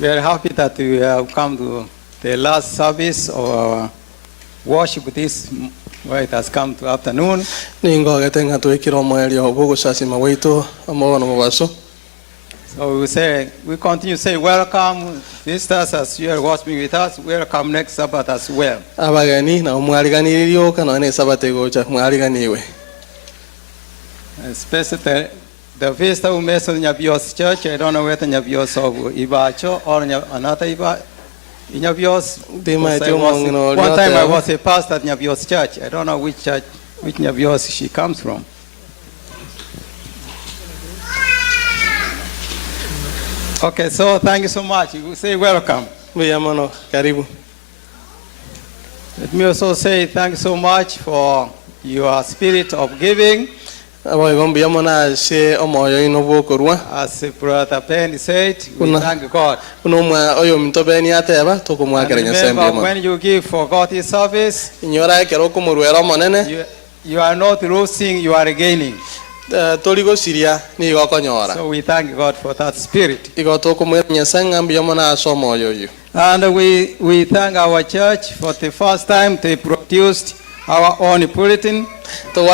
We are happy that we have come to the last service of our worship this where it has come to afternoon. So we continue to say welcome visitors as you are worshiping with us. Welcome next Sabbath as well. Especially the visitor who met in Nyabios church. I don't know whether Nyabios of Ibacho or another Iba. In Nyabios, one time I was a pastor at Nyabios church. I don't know which church, which Nyabios she comes from. Okay, so thank you so much. You say welcome. Let me also say thank you so much for your spirit of giving. As Brother Penny said, we thank God. And remember, when you give for God's service, you are not losing, you are gaining. So we thank God for that spirit. And we thank our church for the first time they produced our own bulletin. So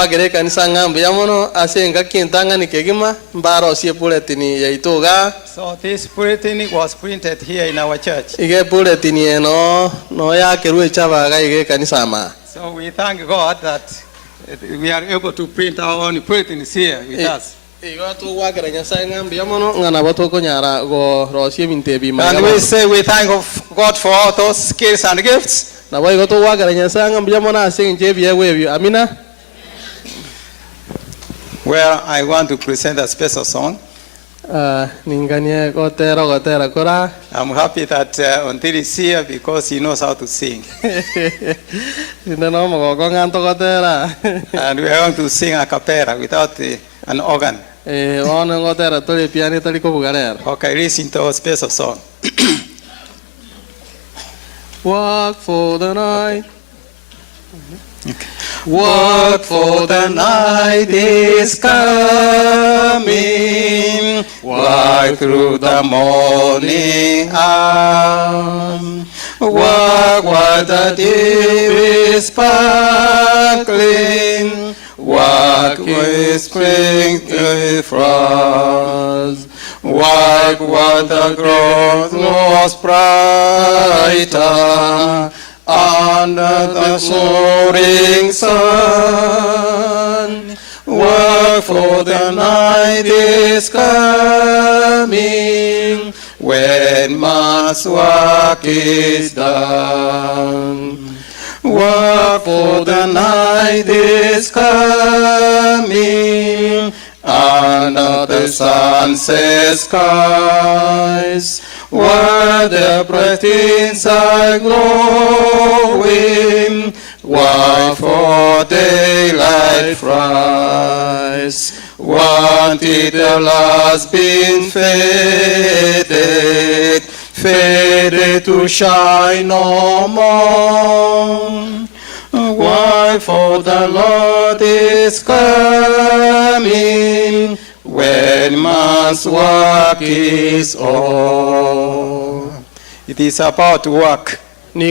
this bulletin was printed here in our church. So we thank God that we are able to print our own bulletins here with us. And we say we thank God for all those skills and gifts. Well, I want to present a special song. I'm happy that until he's here because he knows how to sing. And we are going to sing a cappella without an organ. Okay, listen to a special song. Work for the night. Okay. Work for the night is coming. Work through the morning hour. Work while the day is sparkling. Work with spring frost. Work while the growth was brighter under the soaring sun. Work for the night is coming when man's work is done. Work for the night is coming under the sunset skies, where the bright things are glowing, while for daylight fries. Wanted the last been faded, faded to shine no more. Why for the Lord is coming when man's work is all. It is about work. And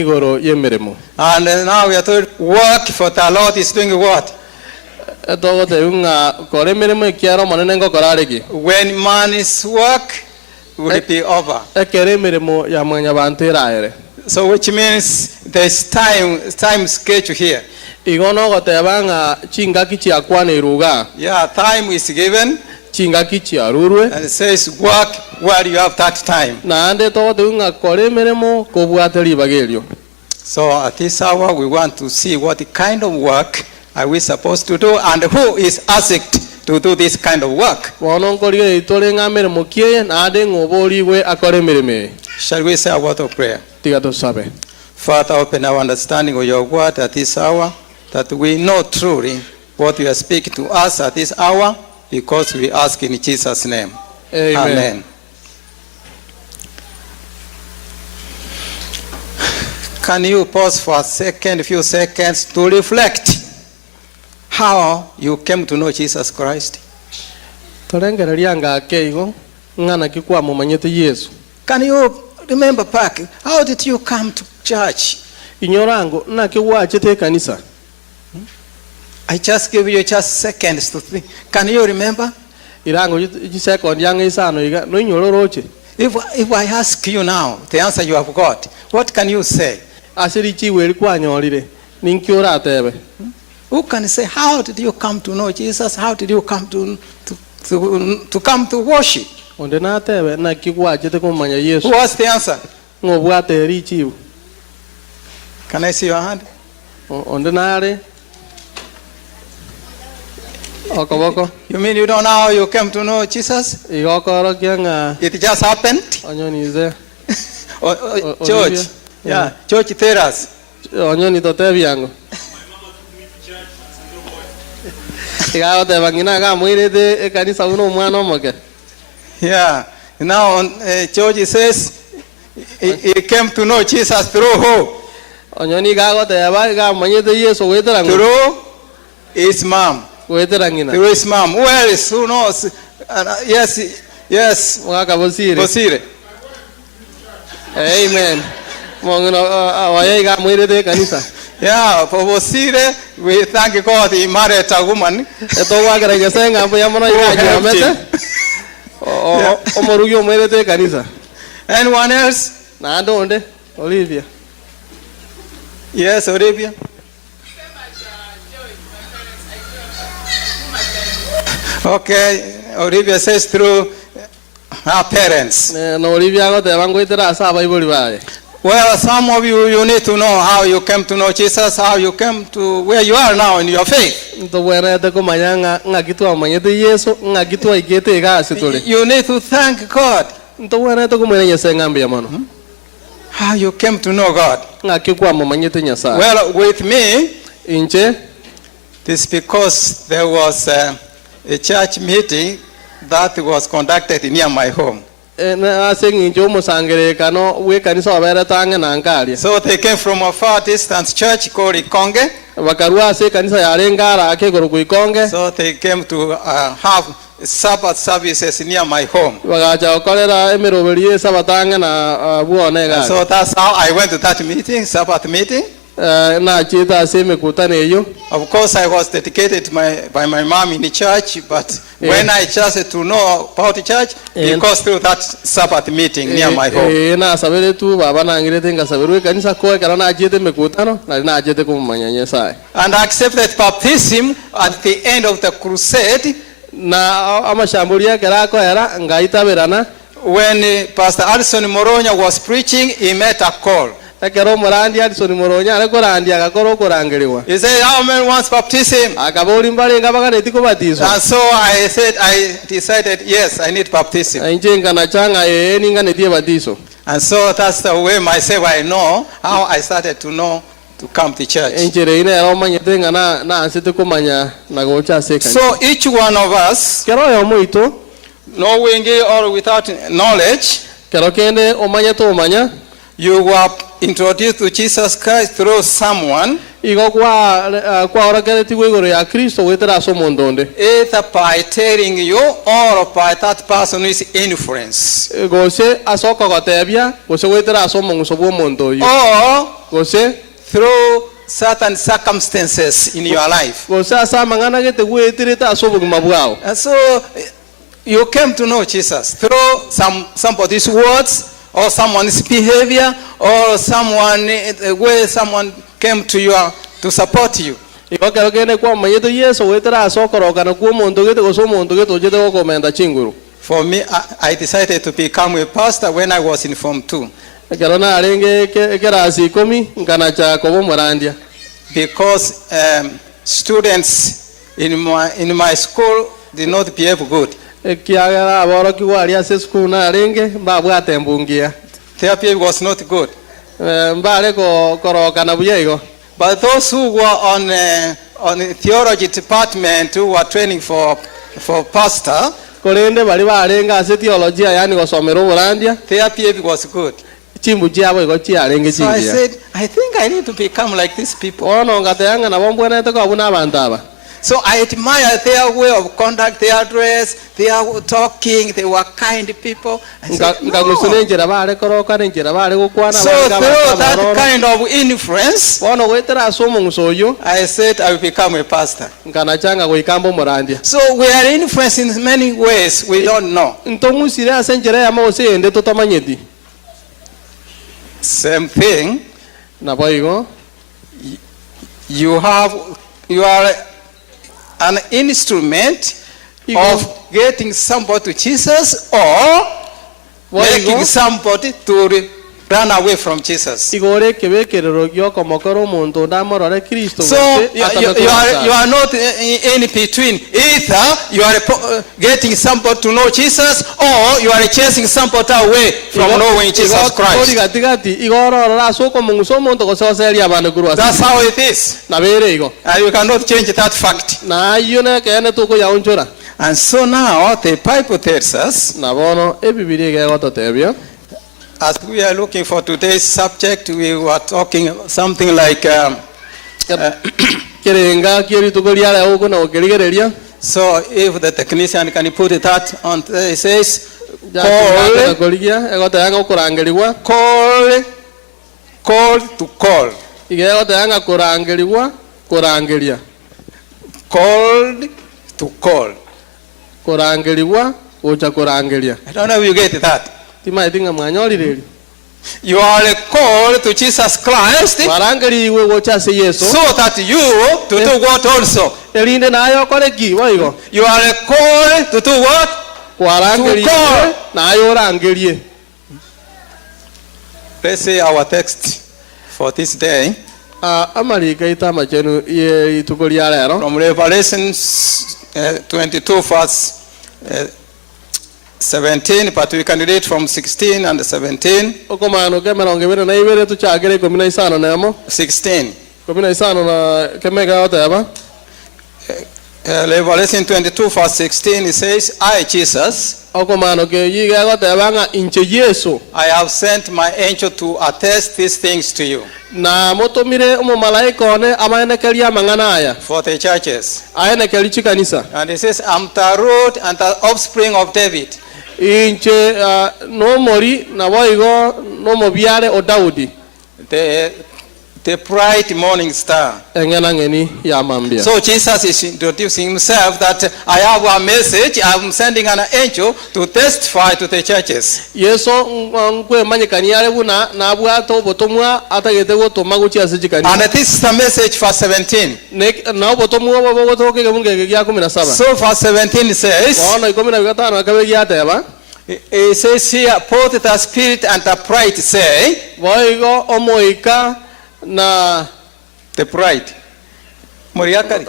now we are told work for the Lord is doing what? When man's work will be over. So which means there's time schedule here. Yeah, time is given. And it says work while you have that time. So at this hour we want to see what kind of work are we supposed to do and who is asked to do this kind of work. Shall we say a word of prayer? Father, open our understanding of your word at this hour, that we know truly what you are speaking to us at this hour, because we ask in Jesus' name. Amen. Amen. Can you pause for a few seconds to reflect how you came to know Jesus Christ? Can you remember back, how did you come to church? Inyorango na kiwachete kanisa. I just give you just seconds to think. Can you remember? Irango second yang isano iga no inyororoche. If I ask you now, the answer you have got, what can you say? Asiri chiwe kwa nyorire. Ninkiora tebe. Who can say, how did you come to know Jesus? How did you come to come to worship? Onde na tebe na kiwachete kumanya Yesu. What's the answer? Ngobwate richiu. Can I see your hand? Onde na are. Okoboko. You mean you don't know how you came to know Jesus? Igokoro kyanga. It just happened? Onyoni ze. Church. Yeah, church tell us. Onyoni to tebi yango. Igao te bangina ga muirete ekanisa uno mwana omoke. Yeah. Now church says he came to know Jesus through who? Onyoni ga te ba ga manyete Yesu weterango. Through his mom. Weterangina. Through his mom. Who else? Who knows? Yes. Waka Bosire. Bosire. Amen. Mongono awaye ga muirete kanisa. Yeah, for Bosire, we thank God he married a woman. Eto wagara gesenga mbo yamono ya amete. Omoruyo muirete kanisa. Anyone else? Na ndonde Olivia. Yes, Olivia. Okay, Olivia says through her parents. No Olivia go te bangoitera sa Bible bae. Well, some of you need to know how you came to know Jesus, how you came to where you are now in your faith. Nto wera te ko mayanga ngakitu amanyete Yesu ngakitu igete ga situle. You need to thank God. Nto wera te ko mwenye nyesenga mbia mano. How you came to know God. Ngakiku amanyete nyasa. Well, with me, inche this because there was a church meeting that was conducted near my home. Na senginjo musangere kano we kanisa wabera tanga na angalia. So they came from a far distance church called Ikonge. Bakarua se kanisa yale ngara ake goro ku Ikonge. So they came to have Sabbath services near my home. Bagaja okolera emeroberie sabatanga na buone ga. So that's how I went to that meeting, Sabbath meeting. Na chita se mekutane hiyo. Of course I was dedicated by my mom in the church, but when I just to know about the church, because through that Sabbath meeting near my home. Na sabere tu baba na ngirete ngasaberu kanisa ko kana na chite mekutano na chite kumanyanya sai. And I accepted baptism at the end of the crusade. Na amashambulia kerako era ngaitabirana. When Pastor Alison Moronya was preaching, he met a call. Ekero Morandi Alison Moronya ariko randi agakoro korangeriwa. He said, how many wants baptism? Akabori mbale ngabaga netiko batizo. And so I decided, yes, I need baptism. Injenga na changa ninga netie batizo. And so that's the way myself I know how I started to know to come to church. Injere ine ero manyetenga na ansete kumanya na gocha seka. So each one of us, kero yo muito knowing or without knowledge, kero kende omanya to omanya, you were introduced to Jesus Christ through someone. Igo kwa orakere tigo igoro ya Kristo wetera so mondonde. Either by telling you or by that person is influence. Gose asoko gotebia, gose wetera so monguso bo mondo yo. Or gose through certain circumstances in your life. Gose asa mangana gete wetireta so buguma bwao. And so you came to know Jesus through somebody's words, or someone's behavior, or where someone came to you to support you. Ikokero kene kwa manyeto Yesu wetera asokoro kana ku mondo gete go so mondo gete ojete go komenda chinguru. For me, I decided to become a pastor when I was in Form 2. Kerona arenge kerasi komi ngana cha kobo morandia. Because students in my school did not behave good. Kiagara aboro kiwaria se school na arenge babwa tembungia. Their behavior was not good. Mbale ko koroka na buyego. But those who were on the theology department who were training for pastor, kolende bali barenga ase theology yani gosomero burandia, their behavior was good. Chimbu chiabo iko chi arenge chingia. So I chingia. said, I think I need to become like these people. Ono ngate yanga na bombwena to ko abuna abantu aba. So I admire their way of conduct, their dress, their talking. They were kind people. I said, no. So through that kind of influence, I said I will become a pastor. So we are influenced in many ways we don't know. Same thing. You are an instrument of getting somebody to Jesus or making somebody to run away from Jesus. So you are not in between. Either you are getting somebody to know Jesus or you are chasing somebody away from knowing Jesus Christ. That's how it is. And you cannot change that fact. And so now the Bible tells us, as we are looking for today's subject, we were talking something like so if the technician can put that on, it says call to call. Called to call. I don't know if you get that. You are called to Jesus Christ so that you to do what also? You are called to do what? To call. Let's say our text for this day from Revelation 22 verse 17, but we can read from 16 and 17. 16. Revelation 22 verse 16, it says, I, Jesus, I have sent my angel to attest these things to you. For the churches. And it says, I'm the root and the offspring of David. The bright morning star. So Jesus is introducing himself that I have a message, I am sending an angel to testify to the churches. And this is the message for 17. So verse 17 says, it says here, both the spirit and the bride say, na the bride Moriakari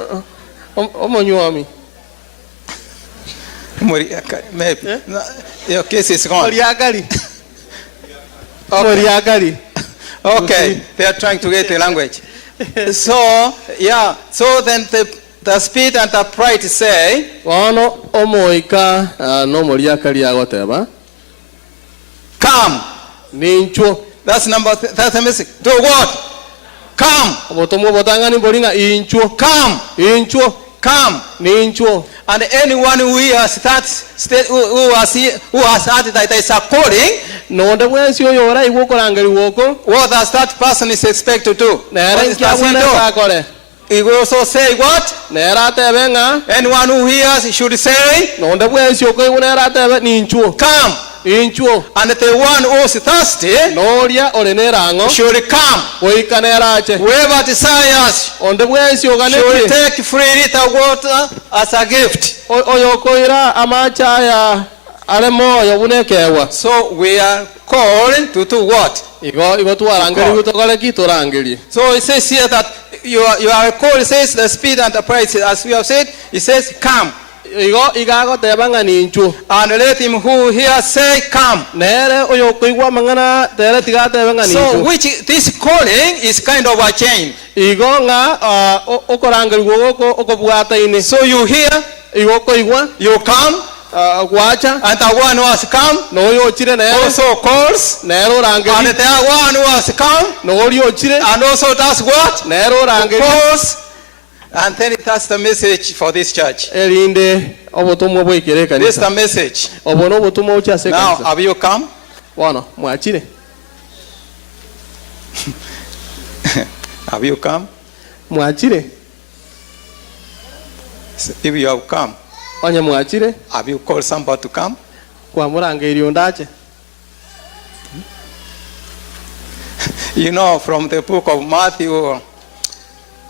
Moriakari maybe your case is gone. Moriakari. Okay, they are trying to get the language. So yeah, so then the spirit and the bride say come. That's that's the message. Do what? Come. Come. Come. And anyone who has that who has had that is according, what does that person is expected to do? He will also say what? Anyone who hears should say, come. And the one who is thirsty should come. Whoever desires should take freely the water as a gift. So we are called to do what? So it says here that you are called, it says the spirit and the bride, as we have said, it says come. And let him who hears say come. So which this calling is kind of a chain. So you hear, you come, and the one who has come also calls, and the one who has come and also does what? Calls. And then that's the message for this church. Elinde obutumwa bw'ekire This is kanisa. the message. Obono obutumwa bukyase Now, kanisa. have you come? Wano mwakire. Have you come? Mwakire. If you have come, Onye mwakire. have you called somebody to come? Kwamuranga eriondache. You know, from the book of Matthew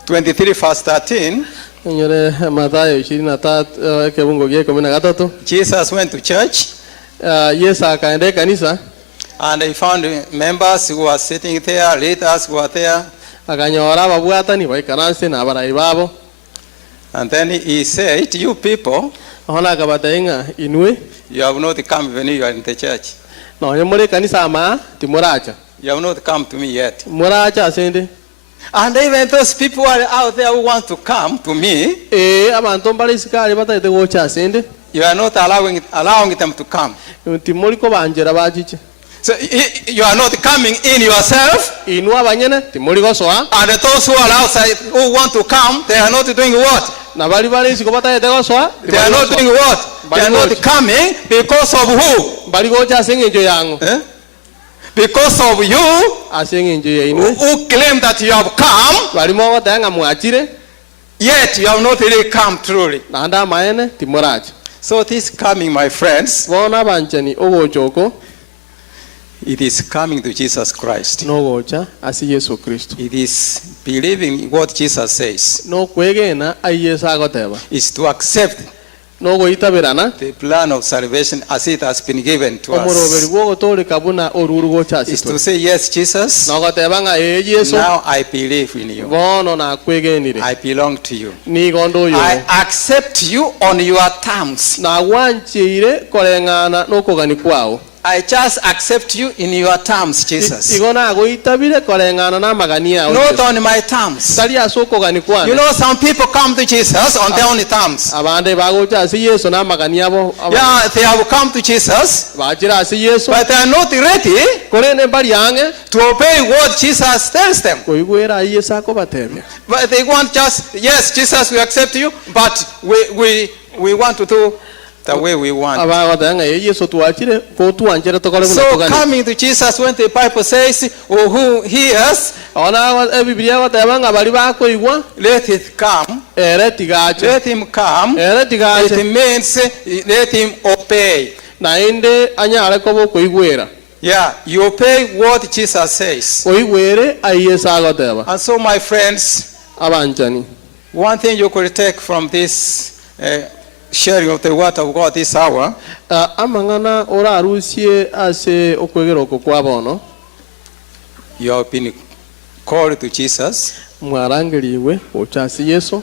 23, verse 13, Nyore Mathayo 23 kebungo gye 13. Jesus went to church Yesu akaenda kanisa and he found members who were sitting there, leaders who were there. akanyora ababwatani baikaranse n'abarayi babo. And then he said, you people, Ahona akabatainga inwe you have not come when you are in the church. nonye muri kanisa ama timuracha. You have not come to me yet. Muracha asende. And even those people are out there who want to come to me, Abantu mbali sikali bataite gocha asende. you are not allowing them to come. Timuri ko banjera bajiche. So you are not coming in yourself. Inu abanyene timuri gosoa. And those who are outside who want to come, they are not doing what? Na bali bali siko bataite gosoa. They are not doing what? They are not coming because of who? Bali gocha asenge njo yangu. Because of you Asenge njo ya inwe. who claim that you have come, Bali mo batanga mwachire. yet you have not really come truly. Na anda maene timuracha. So this coming, my friends, Bona banchani ogochoko. it is coming to Jesus Christ. No gocha asi Yesu Kristo. It is believing what Jesus says. No kwegena ayesa agoteba. Is to accept No goitabirana. the plan of salvation as it has been given to Omoroberi us. bwo tole kabuna oruru gocha Is to asito. say, yes, Jesus, No gotebanga Yesu. now I believe in you. Bono na kwegenire. I belong to you. Ni gondo yo. I accept you on your terms. Na wanchire kolengana no kogani kwao. I just accept you in your terms, Jesus. Igona goitabire kolengana na magania. Not on my terms. Tali asoko gani kwana. You know, some people come to Jesus on their own terms. Abande bagocha asi Yesu na magania bo. Yeah, they have come to Jesus, Bachira asi Yesu. but they are not ready Kolene bali yange. to obey what Jesus tells them. Koigwera Yesu ko batebya. But they want just, yes, Jesus, we accept you, but we want to do the way we want. Abagotanga Yesu tuachire ko tuanjere tokole So kuna togani. coming to Jesus, when the Bible says, oh, who hears, Ona Biblia gotebanga bali bakoigwa. let it come, Ere tigache. let him come, Ere it tigache. means let him obey. Na inde anyare ko bo koigwera. Yeah, you obey what Jesus says. Koigwere ayesa agoteba. And so, my friends, Abanchani. one thing you could take from this sharing of the word of God this hour, Amangana ora arusie ase okwegero ko kwabono. you have been called to Jesus Mwarangeliwe ochasi Yesu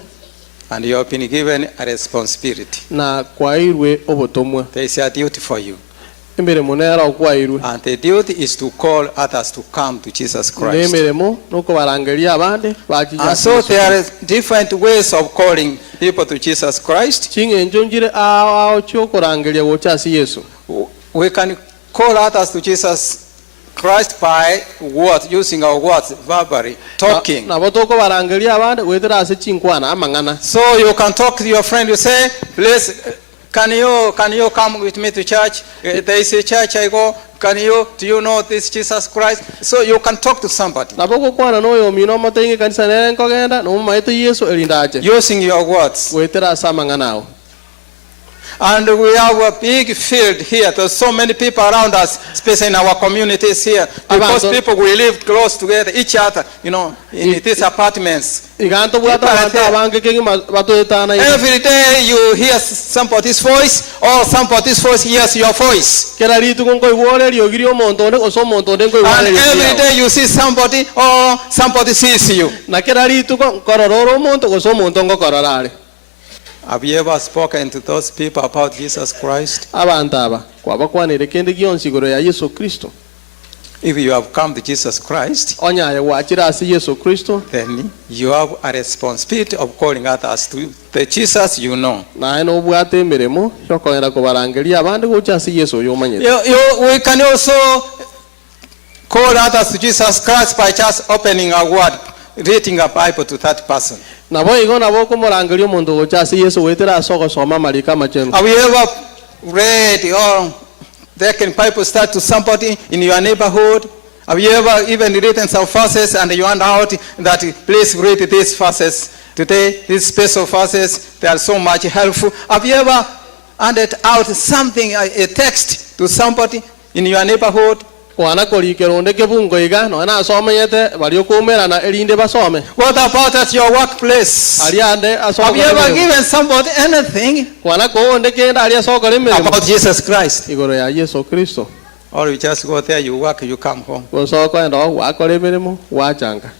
and you have been given a responsibility. na kwairwe obotomwa. There is a duty for you. Embere monera okwairwe. And the duty is to call others to come to Jesus Christ. Nemeremo nuko barangelia abande bakija. And so there are different ways of calling people to Jesus Christ. Chinge njonjire ao chokorangelia ochasi Yesu. We can call others to Jesus Christ by what? Using our words, verbally, talking. Na botoko barangelia abande wetera ase chinkwana amangana. So you can talk to your friend, you say, please, can you come with me to church? There is a church I go. Do you know this Jesus Christ? So you can talk to somebody. Na boko kwana noyo mino matenge kanisa nene nkogenda no maito Yesu elindache. Using your words. Wetera asa manganao. And we have a big field here. There's so many people around us, especially in our communities here. Because people, we live close together, each other, you know, in these apartments. Iganto bwata abange kengi batoetana. Every day you hear somebody's voice, or somebody's voice hears your voice. Kera ritu konko iwole liogiri omonto ne koso monto ne ko And iwole. every day you see somebody, or somebody sees you. Na kera ritu ko kororo monto koso monto ngo kororare. Have you ever spoken to those people about Jesus Christ? Abantaba kwaba kwanire kende gionsigoro ya Yesu Kristo. If you have come to Jesus Christ, Onyaye wachira asi Yesu Kristo. then you have a responsibility of calling others to the Jesus you know. Na eno bwate miremo yokoera ko barangelia abande gocha asi Yesu yomanyire. We can also call others to Jesus Christ by just opening a word, reading a Bible to that person. Nabo igo nabo kumurangiria omonto gochasi Yesu wetera asoko soma marika machenu. Have you ever read or taken Bible study to somebody in your neighborhood? Have you ever even written some verses and you want out that please read these verses today, these special verses, they are so much helpful. Have you ever handed out something, a text to somebody in your neighborhood? Wana korikero ondeke bungo iga no na asoma yete bali okumera na elinde basome. What about at your workplace? Ali ande asoma. Have you ever given somebody anything Wana ko ondeke nda ali asoma limero. about Jesus Christ? Igoro ya Yesu Kristo. Or you just go there, you work, you come home. Go so ko ndo wa ko limero wa changa.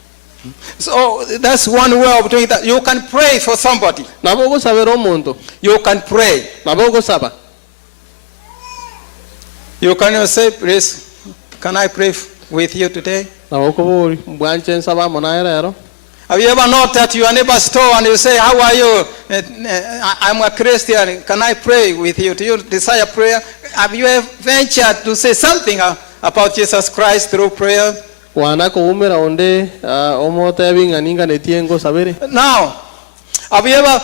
So that's one way of doing that. You can pray for somebody. Nabo go sabero omonto. You can pray. Nabo go saba. You can say, please, can I pray with you today? Nabo ko bori mbwanche saba monaerero. Have you ever knocked at your neighbor's store and you say, how are you? I'm a Christian. Can I pray with you? Do you desire prayer? Have you ever ventured to say something about Jesus Christ through prayer? Wana ko umera onde omote binga ninga netiengo sabere. Now,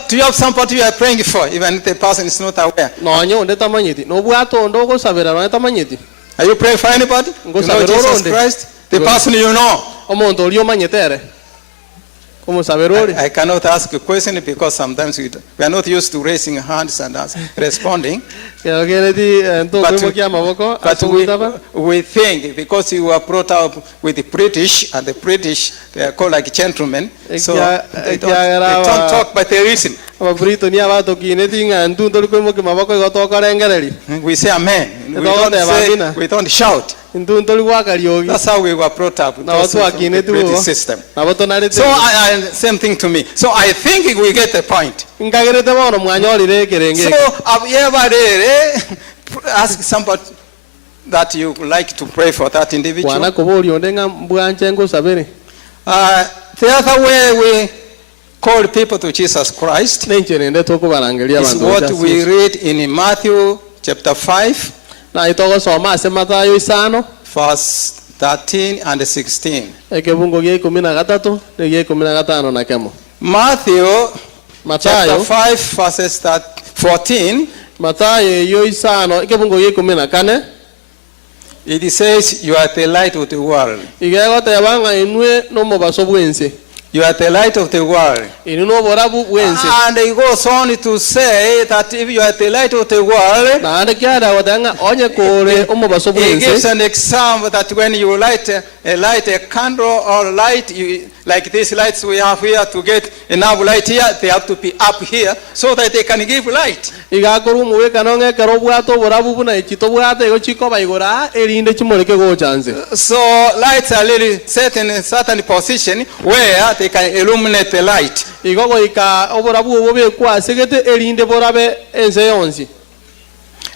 do you have somebody you are praying for, even if the person is not aware? No anyo onde tamanyeti. No bwato ondo go sabera no tamanyeti. Are you praying for anybody? You know Jesus Christ? The person you know. Omonto olio manyetere. Como saberori. I cannot ask a question because sometimes we are not used to raising hands and responding. But we think because you were brought up with the British, and the British, they are called like gentlemen, so they don't talk but they listen. We say amen. We don't shout. That's how we were brought up with the British system. So same thing to me. So I think we get the point. So have you ever ask somebody that you like to pray for that individual? The other way we call people to Jesus Christ is what we read in Matthew chapter 5. Verse 13 and 16. Matthew chapter 5 verses 14. It says, you are the light of the world. You are the light of the world. And he goes on to say that if you are the light of the world, he gives an example that when you light a candle or light, like these lights we have here, to get enough light here, they have to be up here so that they can give light. So lights are really set in a certain position where they can illuminate the light.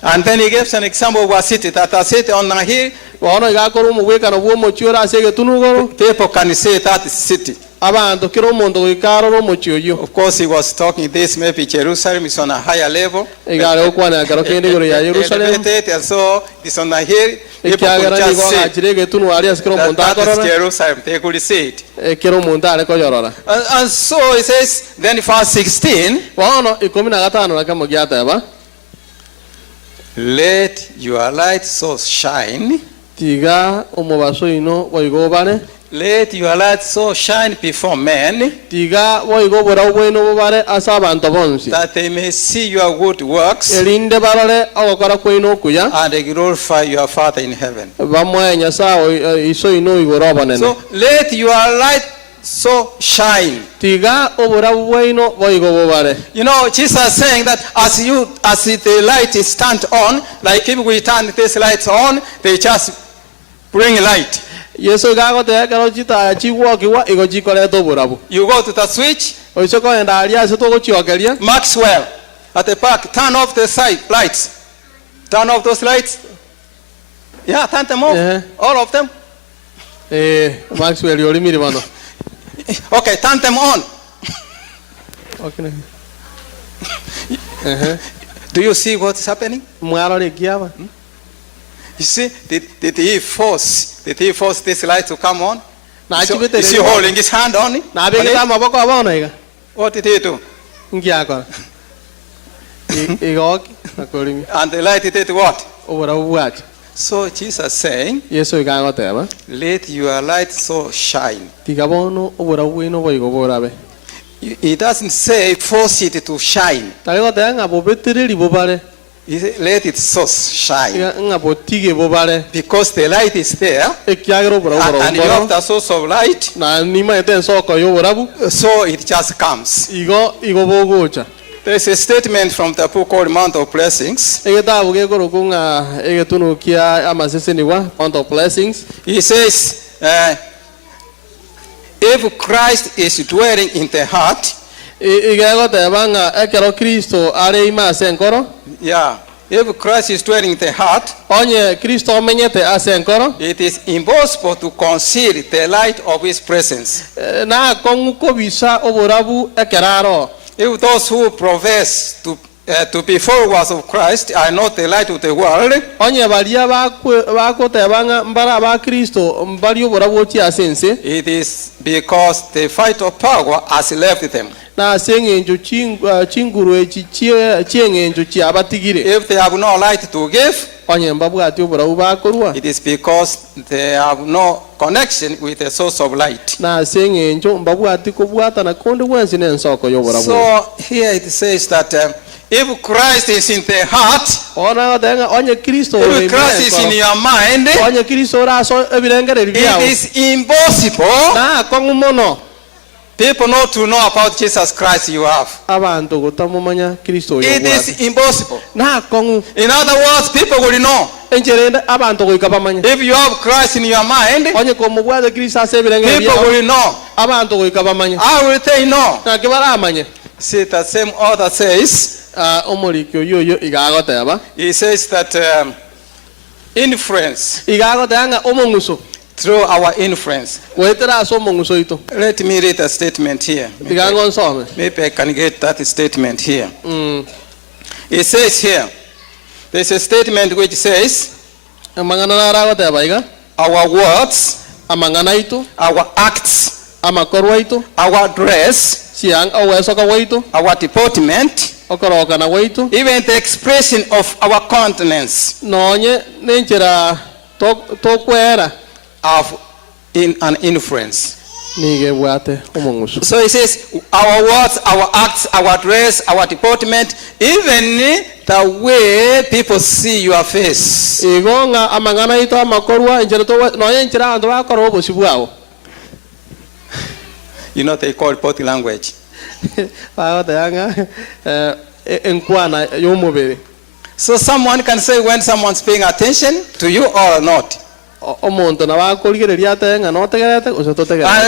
And then he gives an example of a city that a city on a hill. People can say that city. Of course, he was talking this, maybe Jerusalem is on a higher level. Elevated, and so it's on a hill. People could just see that is Jerusalem. They could see it. And so it says, then verse 16, let your light so shine. Let your light so shine before men that they may see your good works and glorify your Father in heaven. So let your light so shine. You know, Jesus is saying that as the light is turned on, like if we turn this light on, they just bring light. You go to the switch, Maxwell at the back, turn off the side lights. Turn off those lights. Yeah, turn them off. All of them. Maxwell, okay, turn them on. Okay. Do you see what is happening? You see, did he force this light to come on? Is he holding his hand on it? What did he do? Ngiakora. Igok akorimi. And the light did what? Obora buach. So Jesus saying, Yesu igangoteba. let your light so shine. Tigabono obora buino boigo borabe. He doesn't say force it to shine. Taligote ngabo betiriri bobare. He said, let it so shine. Ngabo tige bobare. Because the light is there. Ekiagero bora bora. And you have the source of light. Na nima eten soko yo borabu. So it just comes. Igo bogocha. There is a statement from the book called Mount of Blessings. Egetabu gegoro kunga egetunu kia amaseseniwa Mount of Blessings. He says, if Christ is dwelling in the heart, igegotebanga ekero Kristo are imase enkoro. yeah, if Christ is dwelling in the heart, onye Kristo omenyete ase enkoro. it is impossible to conceal the light of his presence. Na kongu kobisa oborabu ekeraro. If those who profess to be followers of Christ are not the light of the world, onye balia bakotebanga mbara ba Kristo mbali oborabu oti asense. it is because the fight of power has left them. Na sengenjo chinguru chiengenjo chiabatigire. If they have no light to give, onye mbabwati oborabu bakorwa. it is because they have no connection with the source of light. Na sengenjo mbabwati kobwata na konde wensi nensoko yoborabu. So here it says that if Christ is in the heart, if Christ is in your mind, it is impossible people not to know about Jesus Christ you have. It is impossible. In other words, people will know. If you have Christ in your mind, people will know. I will say no. See, the same author says, he says that influence, through our influence. Let me read a statement here. Maybe I can get that statement here. It says here, there's a statement which says, our words, our acts, our dress, our deportment, even the expression of our countenance have in an influence. So he says, our words, our acts, our dress, our deportment, even the way people see your face. You know, they call it body language. So someone can say when someone's paying attention to you or not. And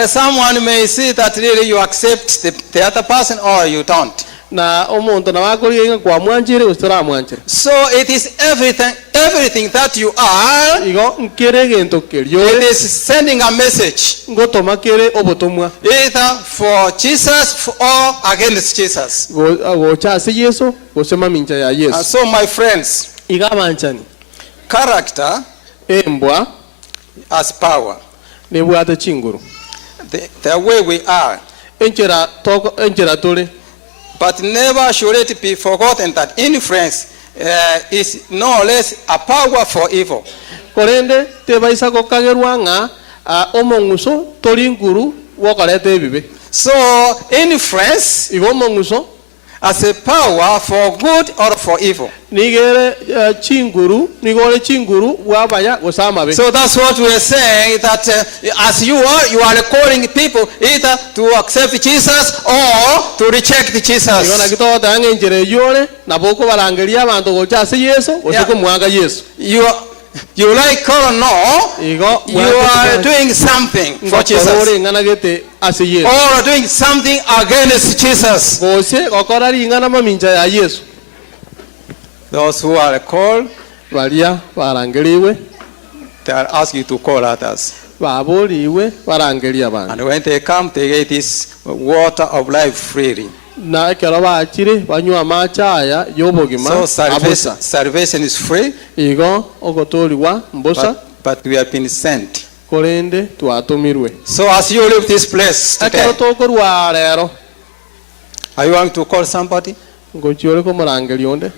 someone may see that really you accept the other person or you don't. So it is everything that you are. It is sending a message either for Jesus or against Jesus. And so my friends, character as power. The way we are. But never should it be forgotten that influence is no less a power for evil. So influence as a power for good or for evil. So that's what we are saying, that as you are calling people either to accept Jesus or to reject Jesus. You like or no, you are doing something for Jesus or doing something against Jesus. Those who are called, they are asked you to call others. And when they come, they get this water of life freely. So salvation is free, but we have been sent. So as you leave this place today, Are you going to call somebody? ngochiore ko morangeri onde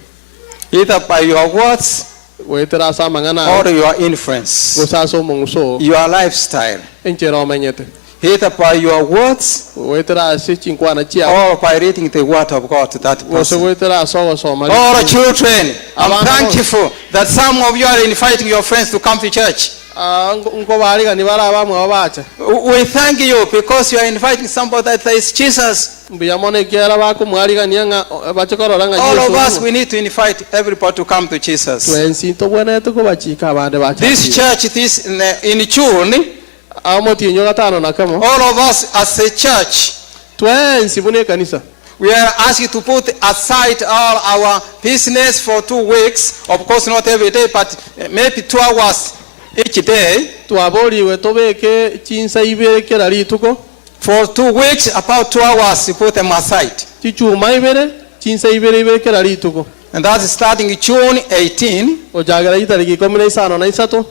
Either by your words wetera sa mangana or your influence, gosaso monguso your lifestyle. enchero menyete Either by your words wetera se chinkwana chia or by reading the word of God to that goso person. wetera so so mali Or children, I'm Abana- thankful that some of you are inviting your friends to come to church. ngo bali ga ni bara bamwe abacha We thank you because you are inviting somebody that is Jesus. mbiyamone kera bako mwali ga nianga bachokorora nga All of us, Yesu we need to invite everybody to come to Jesus. twensi to bwana to ko bachika abande bacha This church, this in June, amoti nyo gatano na kamo all of us as a church, twensi bune kanisa we are asked to put aside all our business for 2 weeks. Of course, not every day, but maybe 2 hours each day. twaboliwe tobeke chinsa ibere kera lituko For 2 weeks, about 2 hours, you put them aside. chichuma ibere chinsa ibere kera lituko And that's starting June 18 ojagera itariki 15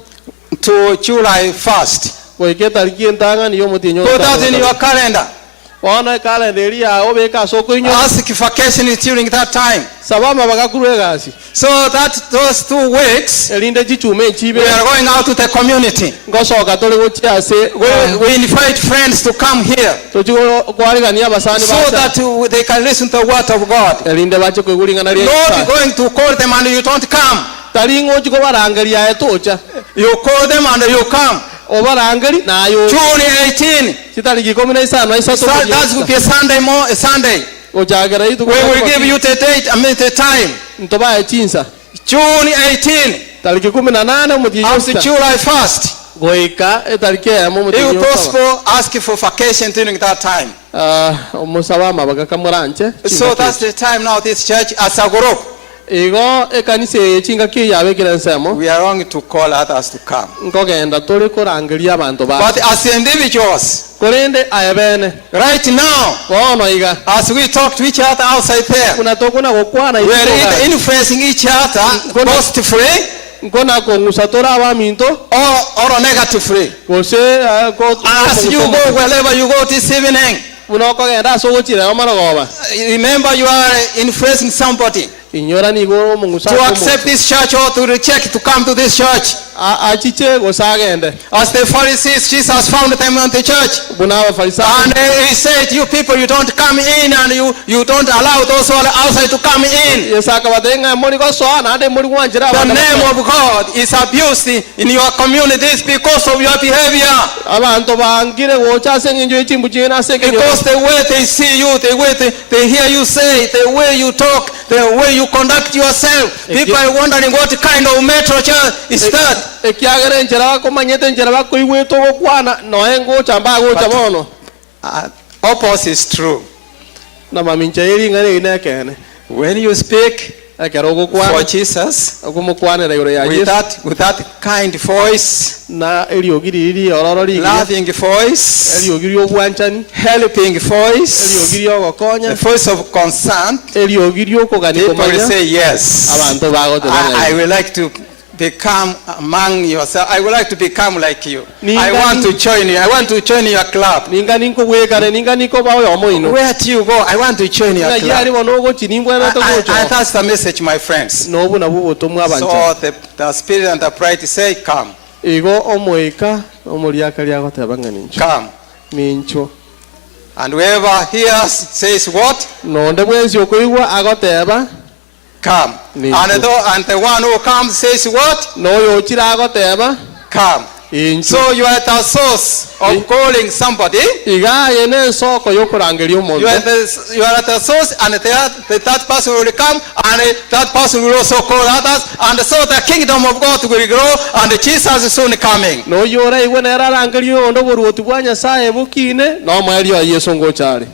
to July 1st. goike tariki entanga niyo mutinyo Put that in your calendar. wana kalendari ya obeka soko inyo Ask vacation during that time. sabama bagakurwe gasi So that those 2 weeks, elinde chichume we chibe are going out to the community. ngosoka tole gochiase We invite friends to come here tochiko kwaligania basani so basa that they can listen to the word of God. elinde bacho kwegulingana lye Not going to call them and you don't come. talingo chiko barangalia etocha You call them and you come. obarangari nayo June 18. chitariki 15 So that will be a Sunday. ojagera itu We will give you the date, the time. ntoba echinsa June 18 tariki 18 mutinyo after July 1st. goika etariki ya mu If mutinyo possible, ask for vacation during that time. omusabama bagakamuranje So that's the time now this church as a group. igo ekanisa echinga ki yabekira nsemo We are going to call others to come. nkogenda tuli kurangiria abantu ba But as individuals, kulinde ayebene right now, bono iga as we talk to each other outside there, kuna tokuna gokwana we are itoga influencing each other positively nkona kongusa tora abaminto or negatively. gose ko As you go wherever you go this evening, unokogenda sogochira amaragoba remember you are influencing somebody inyora nigo mungusa to accept this church or to reject to come to this church. achiche gosagende As the Pharisees, Jesus found them in the church. buna abafarisa And he said, you people, you don't come in and you don't allow those who are outside to come in. yesaka badenga muri ko so na de muri kwanjira The name of God is abused in your communities because of your behavior. abantu bangire gocha sengenjo ichimbu china sengenjo Because the way they see you, the way they hear you say, the way you talk, the way you conduct yourself. People are wondering what kind of metro church is that. ekiagere njera bakomanyete njera bakoigweto gokwana noengo chamba gocha bono Opposite is true. na mamincha iringane inekene When you speak ekero for gokwana Jesus okumukwanira igoro ya with Yesu with that kind voice, na eliogiri ororo ligi loving voice, eliogiri obwanchani helping voice, eliogiri the ogokonya voice of concern, eliogiri okogani people will komanya say yes. abantu bagotera I would like to become among yourself. I would like to become like you. Ninga I want ni- to join you. I want to join your club. ninga ninko gwekane ninga niko bawo yomoino Where do you go? I want to join your na club. yari wono gochi ningwa na togocho That's the message, my friends. nobu na bubo tomwa bancha So the spirit and the pride say, come, igo omoika omuriaka lya gotebanga nincho come. nincho And whoever hears says what? nonde bwensi okoigwa agoteba Come. Nincho. And the one who comes says what? noyo ochira agoteba Come. incho So you are the source of calling somebody. iga yene soko yokurangeria You omonto are the source, and the third person will come, and that person will also call others, and so the kingdom of God will grow, and Jesus is soon coming. noyora igwe nera rangeria ondo boruotu bwa nyasaye bukine no mwerio Yesu ngochari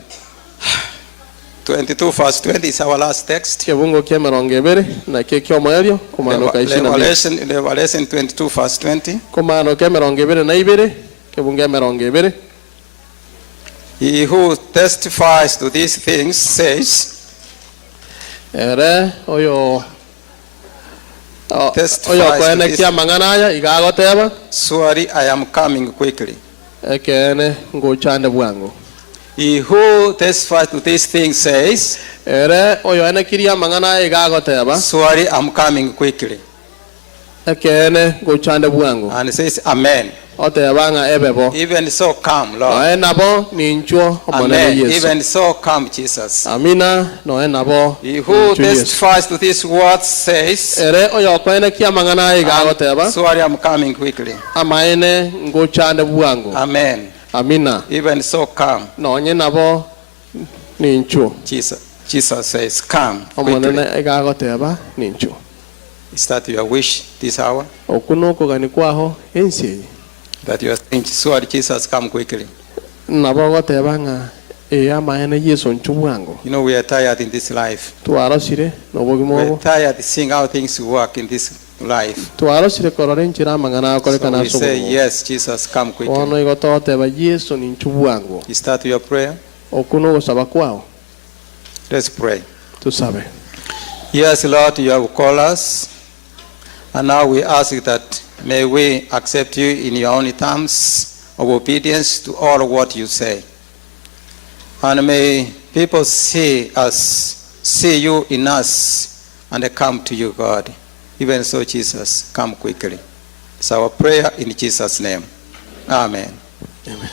22 verse 20 is our last text. kebungo kya 20 na kyo kyo mwerio kumanuka 22 Revelation 22 verse 20. kumano kya 22 na ibere kebungo 20 He who testifies to these things says, ere oyo Testifies oyo to kwene this. kya mang'ana igagoteba surely I am coming quickly. ekene ngochande bwangu He who testifies to these things says, ere oyo ene kiria mang'ana igagoteba surely I'm coming quickly. ekene gochande bwangu And he says, Amen. oteba ng'a ebebo Even so come, Lord. no enabo ninchuo omonene Amen. Yesu Even so come, Jesus. amina no enabo He who ninchuo Yesu testifies to these words says, ere oyo kwene kia mang'ana igagoteba surely I'm coming quickly. amaene ngochande bwangu Amen. amina Even so come, no nyenabo ninchuo Jesus. Jesus says, come quickly. omonene igagoteba ninchuo Is that your wish this hour? okuno kogani kwaho ensi That you are saying, surely Jesus come quickly. nabo goteba ng'a amaene Yesu nchu bwangu You know, we are tired in this life. twarosire nobogimo We are obo tired seeing how things work in this life. twarosire korora enchira amang'ana So akorekana we say, asubuhi yes, Jesus come quickly. bono igototeba Yesu ninchu bwangu Is that your prayer? okuno gosaba kwao Let's pray. tusabe Yes, Lord, you have called us. And now we ask that may we accept you in your own terms of obedience to all what you say. And may people see you in us, and they come to you, God. Even so, Jesus, come quickly. It's our prayer in Jesus' name. Amen. amen